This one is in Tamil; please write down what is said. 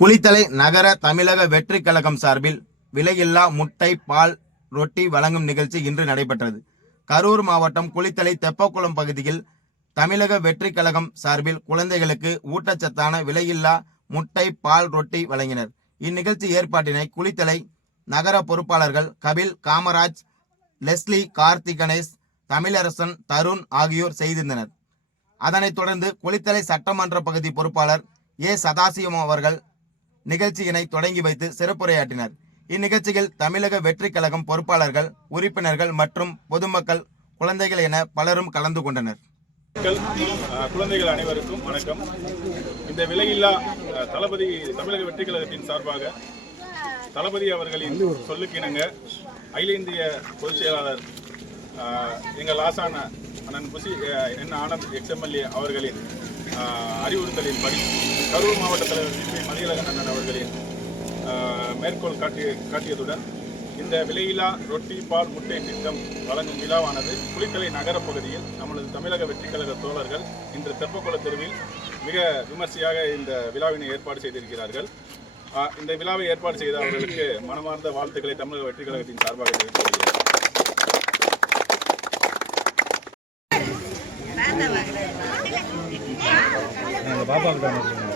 குளித்தலை நகர தமிழக வெற்றி கழகம் சார்பில் விலையில்லா முட்டை பால் ரொட்டி வழங்கும் நிகழ்ச்சி இன்று நடைபெற்றது. கரூர் மாவட்டம் குளித்தலை தெப்பக்குளம் பகுதியில் தமிழக வெற்றி கழகம் சார்பில் குழந்தைகளுக்கு ஊட்டச்சத்தான விலையில்லா முட்டை பால் ரொட்டி வழங்கினர். இந்நிகழ்ச்சி ஏற்பாட்டினை குளித்தலை நகர பொறுப்பாளர்கள் கபில் காமராஜ் லெஸ்லி கார்த்தி கணேஷ் தமிழரசன் தருண் ஆகியோர் செய்திருந்தனர். அதனைத் தொடர்ந்து குளித்தலை சட்டமன்ற பகுதி பொறுப்பாளர் ஏ. சதாசிவம் அவர்கள் நிகழ்ச்சியினை தொடங்கி வைத்து சிறப்புரையாற்றினர். இந்நிகழ்ச்சியில் தமிழக வெற்றி கழகம் பொறுப்பாளர்கள் உறுப்பினர்கள் மற்றும் பொதுமக்கள் குழந்தைகள் என பலரும் கலந்து கொண்டனர். மக்கள் குழந்தைகள் அனைவருக்கும் வணக்கம். இந்த விலையில்லா தளபதி தமிழக வெற்றி கழகத்தின் சார்பாக தளபதி அவர்களின் சொல்லுக்கிணங்க அகில இந்திய பொதுச் செயலாளர் எங்கள் ஆசான அண்ணன் புசி என் ஆனந்த் எக்ஸ்எம்எல்ஏ அவர்களின் அறிவுறுத்தலின்படி கரூர் மாவட்ட தலைவர் வி. மதியழகன் அவர்களின் மேற்கோள் காட்டிய காட்டியதுடன் இந்த விலையில்லா ரொட்டி பால் முட்டை திட்டம் வழங்கும் விழாவானது புலிக்கலை நகரப் பகுதியில் நமது தமிழக வெற்றி கழக தோழர்கள் இன்று தெப்பக்குள தெருவில் மிக விமர்சையாக இந்த விழாவினை ஏற்பாடு செய்திருக்கிறார்கள். இந்த விழாவை ஏற்பாடு செய்த அவர்களுக்கு மனமார்ந்த வாழ்த்துக்களை தமிழக வெற்றி கழகத்தின் சார்பாக தெரிவித்துக் கொள்கிறேன். बाबा का नाम है